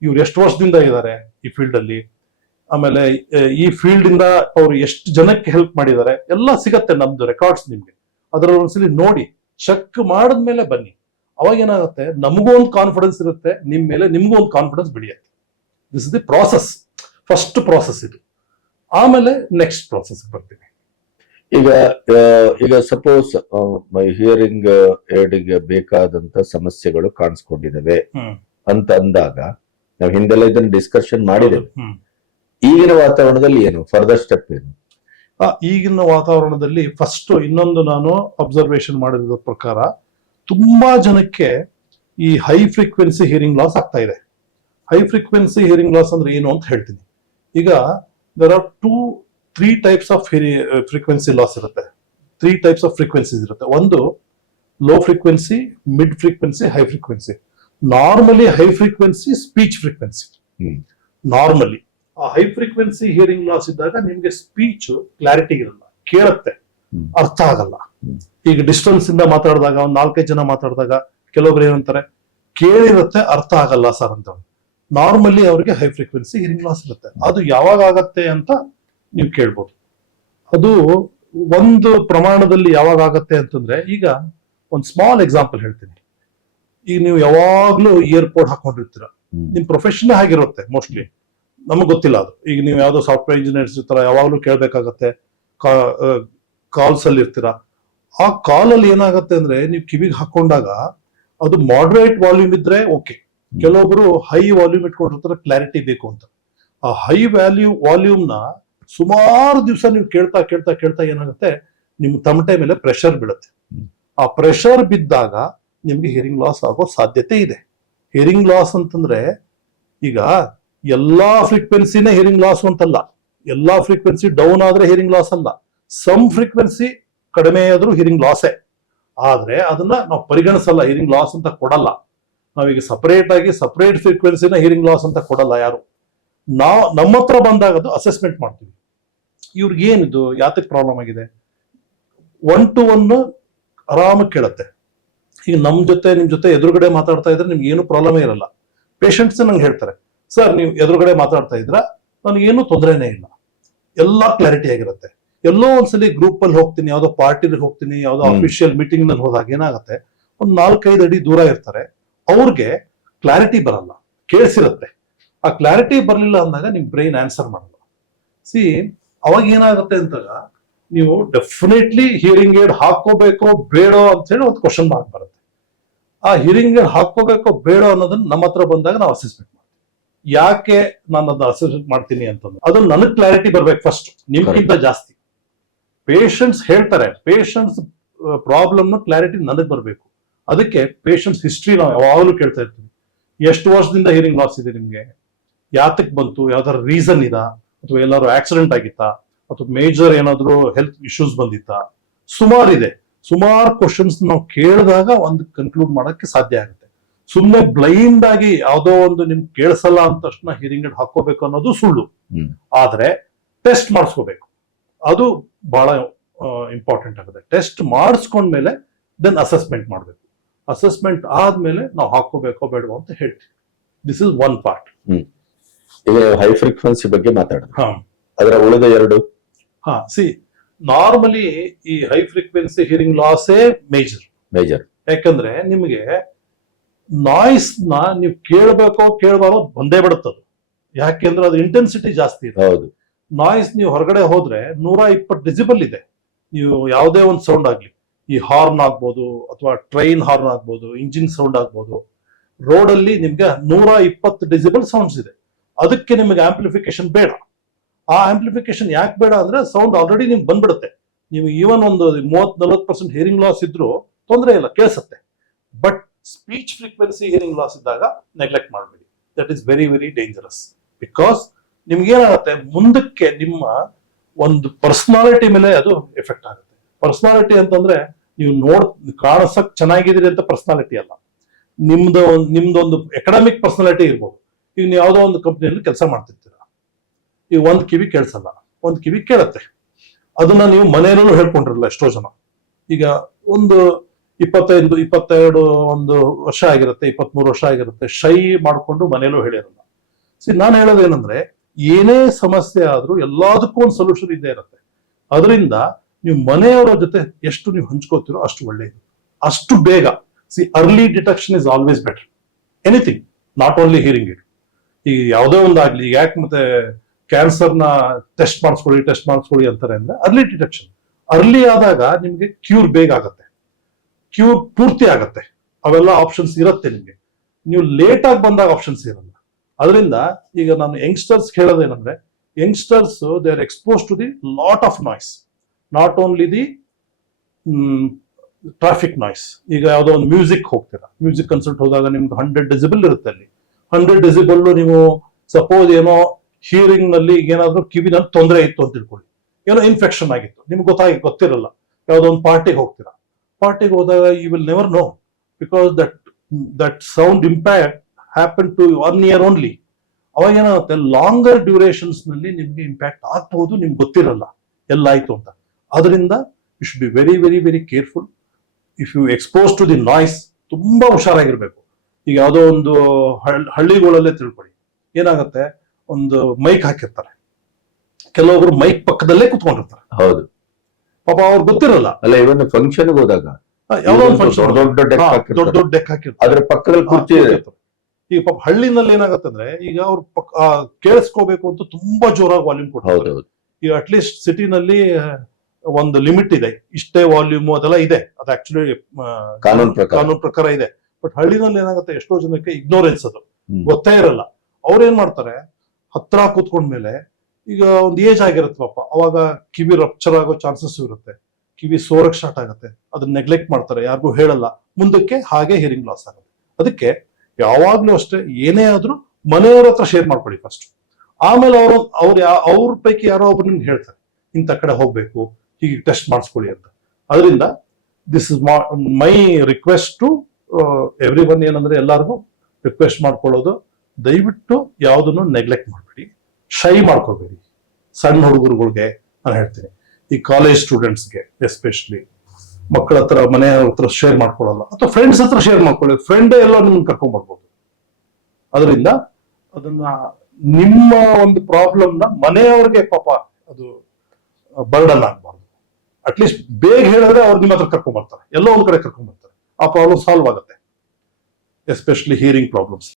ಇವ್ರು ಎಷ್ಟು ವರ್ಷದಿಂದ ಇದ್ದಾರೆ ಈ ಫೀಲ್ಡ್ ಅಲ್ಲಿ? ಆಮೇಲೆ ಈ ಫೀಲ್ಡ್ ಇಂದ ಅವ್ರು ಎಷ್ಟು ಜನಕ್ಕೆ ಹೆಲ್ಪ್ ಮಾಡಿದ್ದಾರೆ ಎಲ್ಲ ಸಿಗತ್ತೆ ನಮ್ದು ರೆಕಾರ್ಡ್ಸ್ ನಿಮ್ಗೆ. ಅದರ ಒಂದ್ಸಲಿ ನೋಡಿ ಚೆಕ್ ಮಾಡಿದ್ಮೇಲೆ ಬನ್ನಿ. ಅವಾಗ ಏನಾಗುತ್ತೆ? ನಮಗೂ ಒಂದು ಕಾನ್ಫಿಡೆನ್ಸ್ ಇರುತ್ತೆ ನಿಮ್ಮ ಮೇಲೆ ನಿಮ್ಗೂ ಒಂದು ಕಾನ್ಫಿಡೆನ್ಸ್ ಬೆಳೆಯುತ್ತೆ. This is the process first process ಇದು. ಆಮೇಲೆ ನೆಕ್ಸ್ಟ್ ಪ್ರಾಸೆಸ್ ಬರ್ತೀವಿ ಈಗ ಈಗ ಸಪೋಸ್ ಹಿಯರಿಂಗ್ ಏಡ್ಗೆ ಬೇಕಾದಂತ ಸಮಸ್ಯೆಗಳು ಕಾಣಿಸ್ಕೊಂಡಿದ್ದಾವೆ ಅಂತ ಅಂದಾಗ ನಾವು ಹಿಂದೆಲ್ಲ ಇದನ್ನ ಡಿಸ್ಕಷನ್ ಮಾಡಿದ್ದೇವೆ. ಈಗಿನ ವಾತಾವರಣದಲ್ಲಿ ಏನು? ಫರ್ದರ್ ಸ್ಟೆಪ್ ಏನು? ಈಗಿನ ವಾತಾವರಣದಲ್ಲಿ ಫಸ್ಟ್ ಇನ್ನೊಂದು ನಾನು ಅಬ್ಸರ್ವೇಷನ್ ಮಾಡಿದ ಪ್ರಕಾರ ತುಂಬಾ ಜನಕ್ಕೆ ಈ ಹೈ ಫ್ರೀಕ್ವೆನ್ಸಿ ಹಿಯರಿಂಗ್ ಲಾಸ್ ಆಗ್ತಾ ಇದೆ. ಹೈ ಫ್ರೀಕ್ವೆನ್ಸಿ ಹಿಯರಿಂಗ್ ಲಾಸ್ ಅಂದ್ರೆ ಏನು ಅಂತ ಹೇಳ್ತೀನಿ. ಈಗ there are two three types of frequency loss ಇರುತ್ತೆ. ತ್ರೀ ಟೈಪ್ಸ್ ಆಫ್ ಫ್ರೀಕ್ವೆನ್ಸೀಸ್ ಇರುತ್ತೆ. ಒಂದು low frequency mid frequency high frequency normally high frequency speech frequency. Normally ಆ ಹೈ ಫ್ರೀಕ್ವೆನ್ಸಿ ಹಿಯರಿಂಗ್ ಲಾಸ್ ಇದ್ದಾಗ ನಿಮ್ಗೆ ಸ್ಪೀಚ್ ಕ್ಲಾರಿಟಿ ಇರಲ್ಲ ಕೇಳುತ್ತೆ. ಅರ್ಥ ಆಗಲ್ಲ. ಈಗ ಡಿಸ್ಟೆನ್ಸ್ ಇಂದ ಮಾತಾಡಿದಾಗ ಒಂದು ನಾಲ್ಕೈದು ಜನ ಮಾತಾಡಿದಾಗ ಕೆಲವೊಬ್ರು ಏನಂತಾರೆ ಕೇಳಿರುತ್ತೆ ಅರ್ಥ ಆಗಲ್ಲ ಸರ್ ಅಂತ ನಾರ್ಮಲಿ ಅವರಿಗೆ ಹೈ ಫ್ರೀಕ್ವೆನ್ಸಿ ಹಿಯರಿಂಗ್ ಲಾಸ್ ಇರುತ್ತೆ. ಅದು ಯಾವಾಗ ಆಗತ್ತೆ ಅಂತ ನೀವು ಕೇಳ್ಬೋದು. ಅದು ಒಂದು ಪ್ರಮಾಣದಲ್ಲಿ ಯಾವಾಗ ಆಗತ್ತೆ ಅಂತಂದ್ರೆ ಈಗ ಒಂದು ಸ್ಮಾಲ್ ಎಕ್ಸಾಂಪಲ್ ಹೇಳ್ತೀನಿ. ಈಗ ನೀವು ಯಾವಾಗ್ಲೂ ಇಯರ್ಪೋರ್ಟ್ ಹಾಕೊಂಡಿರ್ತೀರ. ನಿಮ್ ಪ್ರೊಫೆಷನ್ ಆಗಿರುತ್ತೆ ಮೋಸ್ಟ್ಲಿ ನಮಗ್ ಗೊತ್ತಿಲ್ಲ ಅದು. ಈಗ ನೀವು ಯಾವ್ದೋ ಸಾಫ್ಟ್ವೇರ್ ಇಂಜಿನಿಯರ್ಸ್ ಇರ್ತಾರ ಯಾವಾಗ್ಲೂ ಕೇಳ್ಬೇಕಾಗತ್ತೆ. ಕಾಲ್ಸ್ ಅಲ್ಲಿ ಇರ್ತೀರ. ಆ ಕಾಲ್ ಅಲ್ಲಿ ಏನಾಗತ್ತೆ ಅಂದ್ರೆ ನೀವು ಕಿವಿಗೆ ಹಾಕೊಂಡಾಗ ಅದು ಮಾಡ್ರೇಟ್ ವಾಲ್ಯೂಮ್ ಇದ್ರೆ ಓಕೆ ಕೆಲವೊಬ್ರು ಹೈ ವಾಲ್ಯೂಮ್ ಇಟ್ಕೊಂಡಿರ್ತಾರೆ ಕ್ಲಾರಿಟಿ ಬೇಕು ಅಂತ. ಆ ಹೈ ವ್ಯಾಲ್ಯೂ ವಾಲ್ಯೂಮ್ನ ಸುಮಾರು ದಿವಸ ನೀವು ಕೇಳ್ತಾ ಕೇಳ್ತಾ ಕೇಳ್ತಾ ಏನಾಗುತ್ತೆ ನಿಮ್ ತಮಟೆ ಮೇಲೆ ಪ್ರೆಷರ್ ಬೀಳುತ್ತೆ. ಆ ಪ್ರೆಷರ್ ಬಿದ್ದಾಗ ನಿಮ್ಗೆ ಹಿಯರಿಂಗ್ ಲಾಸ್ ಆಗೋ ಸಾಧ್ಯತೆ ಇದೆ. ಹಿಯರಿಂಗ್ ಲಾಸ್ ಅಂತಂದ್ರೆ ಈಗ ಎಲ್ಲಾ ಫ್ರೀಕ್ವೆನ್ಸಿನೇ ಹಿಯರಿಂಗ್ ಲಾಸ್ ಅಂತಲ್ಲ. ಎಲ್ಲಾ ಫ್ರೀಕ್ವೆನ್ಸಿ ಡೌನ್ ಆದ್ರೆ ಹಿಯರಿಂಗ್ ಲಾಸ್ ಅಲ್ಲ. ಸಮ್ ಫ್ರೀಕ್ವೆನ್ಸಿ ಕಡಿಮೆ ಆದ್ರೂ ಹಿಯರಿಂಗ್ ಲಾಸೇ ಆದ್ರೆ ಅದನ್ನ ನಾವು ಪರಿಗಣಿಸಲ್ಲ ಹಿಯರಿಂಗ್ ಲಾಸ್ ಅಂತ ಕೊಡಲ್ಲ. ನಾವೀಗ ಸಪರೇಟ್ ಆಗಿ ಸಪರೇಟ್ ಫ್ರೀಕ್ವೆನ್ಸಿನ ಹಿಯರಿಂಗ್ ಲಾಸ್ ಅಂತ ಕೊಡಲ್ಲ ಯಾರು. ನಾವು ನಮ್ಮ ಹತ್ರ ಬಂದಾಗ ಅದು ಅಸೆಸ್ಮೆಂಟ್ ಮಾಡ್ತೀವಿ. ಇವ್ರಿಗೆ ಏನಿದು ಯಾತಕ್ಕೆ ಪ್ರಾಬ್ಲಮ್ ಆಗಿದೆ? ಒನ್ ಟು ಒನ್ ಆರಾಮಾಗಿ ಕೇಳುತ್ತೆ. ಈಗ ನಮ್ಮ ಜೊತೆ ನಿಮ್ ಜೊತೆ ಎದುರುಗಡೆ ಮಾತಾಡ್ತಾ ಇದ್ರೆ ನಿಮ್ಗೆ ಏನು ಪ್ರಾಬ್ಲಮೇ ಇರಲ್ಲ. ಪೇಷಂಟ್ಸ್ ನಂಗೆ ಹೇಳ್ತಾರೆ ಸರ್ ನೀವು ಎದುರುಗಡೆ ಮಾತಾಡ್ತಾ ಇದ್ರ? ನನಗೇನು ತೊಂದರೆನೇ ಇಲ್ಲ. ಎಲ್ಲ ಕ್ಲಾರಿಟಿ ಆಗಿರುತ್ತೆ. ಎಲ್ಲೋ ಒಂದ್ಸಲಿ ಗ್ರೂಪ್ ಅಲ್ಲಿ ಹೋಗ್ತೀನಿ ಯಾವ್ದೋ ಪಾರ್ಟಿಲಿ ಹೋಗ್ತೀನಿ ಯಾವ್ದೋ. ಅಫಿಷಿಯಲ್ ಮೀಟಿಂಗ್ನಲ್ಲಿ ಹೋದಾಗ ಏನಾಗುತ್ತೆ? ಒಂದ್ ನಾಲ್ಕೈದು ಅಡಿ ದೂರ ಇರ್ತಾರೆ. ಅವ್ರಿಗೆ ಕ್ಲಾರಿಟಿ ಬರಲ್ಲ. ಕೇಳಿಸಿರುತ್ತೆ. ಆ ಕ್ಲಾರಿಟಿ ಬರಲಿಲ್ಲ ಅಂದಾಗ ನಿಮ್ ಬ್ರೈನ್ ಆನ್ಸರ್ ಮಾಡಲ್ಲ ಸಿ ಅವಾಗ ಏನಾಗುತ್ತೆ ಅಂತಾಗ ನೀವು ಡೆಫಿನೆಟ್ಲಿ ಹಿಯರಿಂಗ್ ಏಡ್ ಹಾಕೋಬೇಕೋ ಬೇಡೋ ಅಂತ ಹೇಳಿ ಒಂದು ಕ್ವಶನ್ ಮಾರ್ಕ್ ಬರುತ್ತೆ. ಆ ಹಿಯರಿಂಗ್ ಏಡ್ ಹಾಕೋಬೇಕೋ ಬೇಡೋ ಅನ್ನೋದನ್ನ ನಮ್ಮ ಹತ್ರ ಬಂದಾಗ ನಾವು ಅಸೆಸ್ಮೆಂಟ್ ಮಾಡ್ತೀವಿ. ಯಾಕೆ ನಾನು ಅದನ್ನ ಅಸೆಸ್ಮೆಂಟ್ ಮಾಡ್ತೀನಿ ಅಂತಂದ್ರೆ ಅದು ನನಗ್ ಕ್ಲಾರಿಟಿ ಬರ್ಬೇಕು ಫಸ್ಟ್ ನಿಮ್ಗಿಂತ ಜಾಸ್ತಿ. ಪೇಷಂಟ್ಸ್ ಹೇಳ್ತಾರೆ. ಪೇಷಂಟ್ಸ್ ಪ್ರಾಬ್ಲಮ್ ಕ್ಲಾರಿಟಿ ನನಗ್ ಬರಬೇಕು. ಅದಕ್ಕೆ ಪೇಷಂಟ್ಸ್ ಹಿಸ್ಟ್ರಿ ನಾವು ಯಾವಾಗಲೂ ಕೇಳ್ತಾ ಇರ್ತೀವಿ. ಎಷ್ಟು ವರ್ಷದಿಂದ ಹಿಯರಿಂಗ್ ಲಾಸ್ ಇದೆ ನಿಮ್ಗೆ? ಯಾತಕ್ ಬಂತು ಯಾವ್ದಾರು ರೀಸನ್ ಇದಾ ಅಥವಾ ಎಲ್ಲಾರು ಆಕ್ಸಿಡೆಂಟ್ ಆಗಿತ್ತಾ ಅಥವಾ ಮೇಜರ್ ಏನಾದರೂ ಹೆಲ್ತ್ ಇಶ್ಯೂಸ್ ಬಂದಿತ್ತಾ. ಸುಮಾರು ಇದೆ. ಸುಮಾರು ಕ್ವಶನ್ಸ್ ನಾವು ಕೇಳಿದಾಗ ಒಂದು ಕನ್ಕ್ಲೂಡ್ ಮಾಡೋಕ್ಕೆ ಸಾಧ್ಯ ಆಗುತ್ತೆ. ಸುಮ್ಮನೆ ಬ್ಲೈಂಡ್ ಆಗಿ ಯಾವುದೋ ಒಂದು ನಿಮ್ಗೆ ಕೇಳಿಸಲ್ಲ ಅಂತ ತಕ್ಷಣ ಹಿಯರಿಂಗ್ ಏಡ್ ಹಾಕೋಬೇಕು ಅನ್ನೋದು ಸುಳ್ಳು. ಆದ್ರೆ ಟೆಸ್ಟ್ ಮಾಡಿಸ್ಕೋಬೇಕು. ಅದು ಬಹಳ ಇಂಪಾರ್ಟೆಂಟ್ ಆಗುತ್ತೆ. ಟೆಸ್ಟ್ ಮಾಡಿಸ್ಕೊಂಡ್ಮೇಲೆ ದೆನ್ ಅಸೆಸ್ಮೆಂಟ್ ಮಾಡಬೇಕು. ಅಸೆಸ್ಮೆಂಟ್ ಆದ್ಮೇಲೆ ನಾವು ಹಾಕೋಬೇಕೋ ಬೇಡವೋ ಅಂತ ಹೇಳ್ತೀವಿ. ದಿಸ್ ಇಸ್ ಒನ್ ಪಾರ್ಟ್ ಈಗ ಹೈ ಫ್ರೀಕ್ವೆನ್ಸಿ ಬಗ್ಗೆ ಮಾತಾಡೋಣ. ಹಾ. ಅದರ ಉಳಿದ ಎರಡು? ಹಾ ಸಿ ನಾರ್ಮಲಿ ಈ ಹೈ ಫ್ರೀಕ್ವೆನ್ಸಿ ಹಿಯರಿಂಗ್ ಲಾಸೇ ಮೇಜರ್ ಮೇಜರ್ ಯಾಕಂದ್ರೆ ನಿಮಗೆ ನಾಯ್ಸ್ನ ನೀವು ಕೇಳಬೇಕೋ ಕೇಳಬಾರೋ ಬಂದೇ ಬಿಡುತ್ತದು. ಯಾಕೆಂದ್ರೆ ಅದು ಇಂಟೆನ್ಸಿಟಿ ಜಾಸ್ತಿ ಇದೆ ಹೌದು. ನಾಯ್ಸ್ ನೀವು ಹೊರಗಡೆ ಹೋದ್ರೆ ನೂರ ಇಪ್ಪತ್ತು ಡಿಸಿಬಲ್ ಇದೆ. ನೀವು ಯಾವುದೇ ಒಂದು ಸೌಂಡ್ ಆಗ್ಲಿ. ಈ ಹಾರ್ನ್ ಆಗ್ಬೋದು ಅಥವಾ ಟ್ರೈನ್ ಹಾರ್ನ್ ಆಗ್ಬೋದು ಇಂಜಿನ್ ಸೌಂಡ್ ಆಗ್ಬೋದು. ರೋಡ್ ಅಲ್ಲಿ ನಿಮ್ಗೆ ನೂರ ಇಪ್ಪತ್ತು ಡಿಸಿಬಲ್ ಸೌಂಡ್ಸ್ ಇದೆ. ಅದಕ್ಕೆ ನಿಮಗೆ ಆಂಪ್ಲಿಫಿಕೇಶನ್ ಬೇಡ. ಆ ಆಂಪ್ಲಿಫಿಕೇಶನ್ ಯಾಕೆ ಬೇಡ ಅಂದ್ರೆ ಸೌಂಡ್ ಆಲ್ರೆಡಿ ನಿಮ್ಗೆ ಬಂದ್ಬಿಡುತ್ತೆ. ನೀವು ಈವನ್ ಒಂದು ಮೂವತ್ ನಲ್ವತ್ತು ಪರ್ಸೆಂಟ್ ಹಿಯರಿಂಗ್ ಲಾಸ್ ಇದ್ರೂ ತೊಂದರೆ ಇಲ್ಲ, ಕೇಳಿಸುತ್ತೆ. But speech frequency hearing loss ಇದ್ದಾಗ ನೆಗ್ಲೆಕ್ಟ್ ಮಾಡಬೇಡಿ. That is very very dangerous because ನಿಮ್ಗೆ ಏನಾಗುತ್ತೆ? ಮುಂದಕ್ಕೆ ನಿಮ್ಮ ಒಂದು ಪರ್ಸನಾಲಿಟಿ ಮೇಲೆ ಅದು ಎಫೆಕ್ಟ್ ಆಗುತ್ತೆ. ಪರ್ಸನಾಲಿಟಿ ಅಂತಂದ್ರೆ ನೀವು ನೋಡ್, ಕಾಣಿಸಕ್ ಚೆನ್ನಾಗಿದ್ದೀರಿ ಅಂತ ಪರ್ಸನಾಲಿಟಿ ಅಲ್ಲ. ನಿಮ್ದು ನಿಮ್ದೊಂದು ಎಕಡಮಿಕ್ ಪರ್ಸನಾಲಿಟಿ ಇರ್ಬೋದು. ಈಗ ನೀವು ಯಾವುದೋ ಒಂದು ಕಂಪ್ನಿಯಲ್ಲಿ ಕೆಲಸ ಮಾಡ್ತಿರ್ತೀರ. ಈಗ ಒಂದ್ ಕಿವಿ ಕೇಳಿಸಲ್ಲ, ಒಂದ್ ಕಿವಿ ಕೇಳತ್ತೆ. ಅದನ್ನ ನೀವು ಮನೆಯಲ್ಲೂ ಹೇಳ್ಕೊಂಡಿರಲ್ಲ ಎಷ್ಟೋ ಜನ. ಈಗ ಒಂದು ಇಪ್ಪತ್ತೈದು, ಇಪ್ಪತ್ತೆರಡು ಒಂದು ವರ್ಷ ಆಗಿರುತ್ತೆ, ಇಪ್ಪತ್ಮೂರು ವರ್ಷ ಆಗಿರುತ್ತೆ, ಶೈ ಮಾಡ್ಕೊಂಡು ಮನೆಯಲ್ಲೂ ಹೇಳಿರಲ್ಲ. ಸಿ, ನಾನು ಹೇಳೋದೇನಂದ್ರೆ, ಏನೇ ಸಮಸ್ಯೆ ಆದ್ರೂ ಎಲ್ಲದಕ್ಕೂ ಒಂದು ಸೊಲ್ಯೂಷನ್ ಇದ್ದೇ ಇರುತ್ತೆ. ಅದರಿಂದ ನೀವು ಮನೆಯವರ ಜೊತೆ ಎಷ್ಟು ನೀವು ಹಂಚ್ಕೋತೀರೋ ಅಷ್ಟು ಒಳ್ಳೆಯದು ಅಷ್ಟು ಬೇಗ. See early detection is always better anything not only hearing it ಈಗ ಯಾವುದೇ ಒಂದಾಗ್ಲಿ ಈಗ ಯಾಕೆ ಮತ್ತೆ ಕ್ಯಾನ್ಸರ್ನ ಟೆಸ್ಟ್ ಮಾಡಿಸ್ಕೊಳ್ಳಿ ಟೆಸ್ಟ್ ಮಾಡಿಸ್ಕೊಳ್ಳಿ ಅಂತಾರೆ ಅಂದ್ರೆ ಅರ್ಲಿ ಡಿಟೆಕ್ಷನ್. ಅರ್ಲಿ ಆದಾಗ ನಿಮಗೆ ಕ್ಯೂರ್ ಬೇಗ ಆಗತ್ತೆ. ಕ್ಯೂರ್ ಪೂರ್ತಿ ಆಗತ್ತೆ. ಅವೆಲ್ಲ ಆಪ್ಷನ್ಸ್ ಇರುತ್ತೆ ನಿಮಗೆ. ನೀವು ಲೇಟ್ ಆಗಿ ಬಂದಾಗ ಆಪ್ಷನ್ಸ್ ಇರಲ್ಲ. ಅದರಿಂದ ಈಗ ನಾನು youngsters ಹೇಳೋದೇನಂದ್ರೆ, youngsters they are expose to the lot of noise. Not only the traffic noise. ಈಗ ಯಾವುದೋ ಒಂದು ಮ್ಯೂಸಿಕ್ ಹೋಗ್ತೀರಾ. ಮ್ಯೂಸಿಕ್ ಕನ್ಸಲ್ಟ್ ಹೋದಾಗ ನಿಮ್ಗೆ ಹಂಡ್ರೆಡ್ ಡೆಸಿಬಲ್ ಇರುತ್ತೆ ಅಲ್ಲಿ. ಹಂಡ್ರೆಡ್ ಡೆಸಿಬಲ್ ನೀವು ಸಪೋಸ್ ಏನೋ ಹಿಯರಿಂಗ್ನಲ್ಲಿ ಏನಾದ್ರೂ ಕಿವಿನಲ್ಲಿ ತೊಂದರೆ ಇತ್ತು ಅಂತ ತಿಳ್ಕೊಳ್ಳಿ. ಏನೋ ಇನ್ಫೆಕ್ಷನ್ ಆಗಿತ್ತು. ನಿಮ್ಗೆ ಗೊತ್ತಾಗಿ ಗೊತ್ತಿರಲ್ಲ. ಯಾವುದೋ ಒಂದು ಪಾರ್ಟಿಗೆ ಹೋಗ್ತೀರಾ. ಪಾರ್ಟಿಗೆ ಹೋದಾಗ you will never know because that that sound impact happen to one ear only ಅವಾಗ ಏನಾಗುತ್ತೆ? ಲಾಂಗರ್ ಡ್ಯೂರೇಷನ್ಸ್ನಲ್ಲಿ ನಿಮ್ಗೆ ಇಂಪ್ಯಾಕ್ಟ್ ಆಗ್ಬಹುದು ನಿಮ್ಗೆ ಗೊತ್ತಿರಲ್ಲ. ಎಲ್ಲಾಯ್ತು ಅಂತ. ಅದರಿಂದ you should be very very very careful if you expose to the noise ತುಂಬಾ ಹುಷಾರಾಗಿರ್ಬೇಕು. ಈಗ ಯಾವುದೋ ಒಂದು ಹಳ್- ಹಳ್ಳಿಗಳಲ್ಲೇ ತಿಳ್ಕೊಳ್ಳಿ. ಏನಾಗುತ್ತೆ? ಒಂದು ಮೈಕ್ ಹಾಕಿರ್ತಾರೆ. ಕೆಲವೊಬ್ರು ಮೈಕ್ ಪಕ್ಕದಲ್ಲೇ ಕುತ್ಕೊಂಡಿರ್ತಾರೆ. ಹೌದು. ಪಾಪ ಅವ್ರು ಗೊತ್ತಿರಲ್ಲ. ಅಲ್ಲ ಇವನ್ ಫಂಕ್ಷನ್ ಹೋದಾಗ. ಯಾವುದೋ ಒಂದು ಫಂಕ್ಷನ್ ದೊಡ್ಡ ದೊಡ್ಡ ದೊಡ್ಡ ಡೆಕ್ ಹಾಕಿರ್ತಾರೆ. ಅದ್ರ ಪಕ್ಕದಲ್ಲಿ ಕುರ್ಚಿ ಈಗ ಪಾಪ ಹಳ್ಳಿನಲ್ಲಿ ಏನಾಗುತ್ತೆ ಅಂದ್ರೆ ಈಗ ಅವ್ರು ಕೇಳಿಸ್ಕೋಬೇಕು ಅಂತ ತುಂಬಾ ಜೋರಾಗಿ ವಾಲ್ಯೂಮ್ ಕೊಡ್ತಾರೆ. ಈಗ ಅಟ್ಲೀಸ್ಟ್ ಸಿಟಿನಲ್ಲಿ ಒಂದು ಲಿಮಿಟ್ ಇದೆ. ಇಷ್ಟೇ ವಾಲ್ಯೂಮ್ ಅದೆಲ್ಲ ಇದೆ. ಅದು ಆಕ್ಚುಲಿ. ಕಾನೂನು ಪ್ರಕಾರ ಇದೆ. ಬಟ್ ಹಳ್ಳಿನಲ್ಲಿ ಏನಾಗುತ್ತೆ ಎಷ್ಟೋ ಜನಕ್ಕೆ ಇಗ್ನೋರೆನ್ಸ್ ಅದು. ಗೊತ್ತೇ ಇರಲ್ಲ. ಅವ್ರೇನ್ ಮಾಡ್ತಾರೆ ಹತ್ರ ಕೂತ್ಕೊಂಡ್ಮೇಲೆ ಈಗ ಒಂದು ಏಜ್ ಆಗಿರುತ್ತೆ ಪಾಪ. ಅವಾಗ ಕಿವಿ ರಪ್ಚರ್ ಆಗೋ ಚಾನ್ಸಸ್ ಇರುತ್ತೆ. ಕಿವಿ ಸೋರಕ್ ಸ್ಟಾರ್ಟ್ ಆಗುತ್ತೆ. ಅದನ್ನ ನೆಗ್ಲೆಕ್ಟ್ ಮಾಡ್ತಾರೆ ಯಾರಿಗೂ ಹೇಳಲ್ಲ. ಮುಂದಕ್ಕೆ ಹಾಗೆ ಹಿಯರಿಂಗ್ ಲಾಸ್ ಆಗುತ್ತೆ. ಅದಕ್ಕೆ ಯಾವಾಗ್ಲೂ ಅಷ್ಟೇ ಏನೇ ಆದ್ರೂ ಮನೆಯವ್ರ ಹತ್ರ ಶೇರ್ ಮಾಡ್ಕೊಳ್ಳಿ ಫಸ್ಟ್ ಆಮೇಲೆ ಅವರು ಅವ್ರ ಅವ್ರ ಪೈಕಿ ಯಾರೋ ಒಬ್ರು ನಿಮ್ಗೆ ಹೇಳ್ತಾರೆ ಇಂಥ ಕಡೆ ಹೋಗ್ಬೇಕು ಹೀಗೆ ಟೆಸ್ಟ್ ಮಾಡಿಸ್ಕೊಳ್ಳಿ ಅಂತ. ಅದರಿಂದ this is my request to everyone ಏನಂದ್ರೆ ಎಲ್ಲರಿಗೂ ರಿಕ್ವೆಸ್ಟ್ ಮಾಡ್ಕೊಳ್ಳೋದು. ದಯವಿಟ್ಟು ಯಾವುದನ್ನು ನೆಗ್ಲೆಕ್ಟ್ ಮಾಡಬೇಡಿ. ಶೈ ಮಾಡ್ಕೋಬೇಡಿ. ಸಣ್ಣ ಹುಡುಗರುಗಳಿಗೆ ನಾನು ಹೇಳ್ತೀನಿ. ಈ ಕಾಲೇಜ್ ಸ್ಟೂಡೆಂಟ್ಸ್ಗೆ ಎಸ್ಪೆಷಲಿ ಮಕ್ಕಳ ಹತ್ರ ಮನೆಯವ್ರ ಹತ್ರ ಶೇರ್ ಮಾಡ್ಕೊಳ್ಳಲ್ಲ. ಅಥವಾ ಫ್ರೆಂಡ್ಸ್ ಹತ್ರ ಶೇರ್ ಮಾಡ್ಕೊಳ್ಳಿ. ಫ್ರೆಂಡ್ ಎಲ್ಲ ನಿಮ್ಗೆ ಕರ್ಕೊಂಡ್ ಬರ್ಬೋದು. ಅದರಿಂದ ಅದನ್ನ ನಿಮ್ಮ ಒಂದು ಪ್ರಾಬ್ಲಮ್ನ ಮನೆಯವ್ರಿಗೆ ಪಾಪ ಅದು ಬರ್ಡನ್ ಆಗ್ಬಾರ್ದು. ಅಟ್ಲೀಸ್ಟ್ ಬೇಗ ಹೇಳಿದ್ರೆ ಅವ್ರು ನಿಮ್ಮ ಹತ್ರ ಕರ್ಕೊಂಡ್ ಬರ್ತಾರೆ. ಎಲ್ಲೋ ಒಂದ್ ಕಡೆ ಕರ್ಕೊಂಡ್ ಬರ್ತಾರೆ. ಆ ಪ್ರಾಬ್ಲಮ್ ಸಾಲ್ವ್ ಆಗುತ್ತೆ ಎಸ್ಪೆಷಲಿ ಹಿಯರಿಂಗ್ ಪ್ರಾಬ್ಲಮ್ಸ್